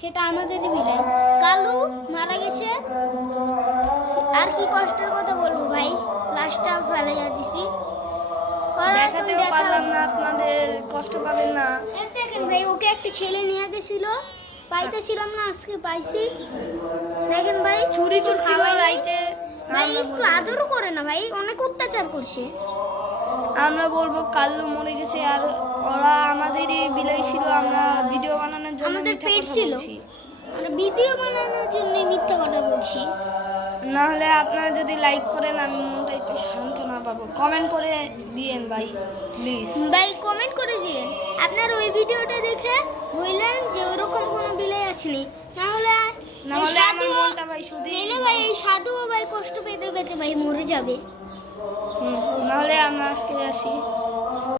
সেটা আমাদেরই বিলাই। কালু মারা গেছে, আর কি কষ্টের কথা বলবো ভাই, লাশটা ফেলে দিছি। দেখাতেও পারলাম না, আপনাদের কষ্ট পাবেন না। দেখেন ভাই, ওকে একটা ছেলে নিয়ে গেছিল, পাইতেছিলাম না, আজকে পাইছি। দেখেন ভাই, চুরি ছিল রাইটে। ভাই একটু আদর করে না ভাই, অনেক অত্যাচার করছে। আমরা বলবো কাল্লু মরে গেছে, আর ওরা আমাদেরই বিলাই ছিল। আমরা ভিডিও বানানোর জন্য আমাদের মিথ্যা পেট কথা ছিল, বলছি। আমরা ভিডিও বানানোর জন্য মিথ্যা কথা বলছি। না হলে আপনারা যদি লাইক করেন আমি মনটা একটু সান্ত্বনা পাবো। কমেন্ট করে দিয়েন ভাই প্লিজ। ভাই কমেন্ট করে দিলেন আপনার ওই ভিডিওটা দেখে বললেন যে ওরকম কোনো বিলাই আছে নি, না হলে আমার মনটা ভাই শুধু ভাই এই সাধুও ভাই কষ্ট পেতে পেতে ভাই মরে যাবে। না হলে আমরা আজকে আসি।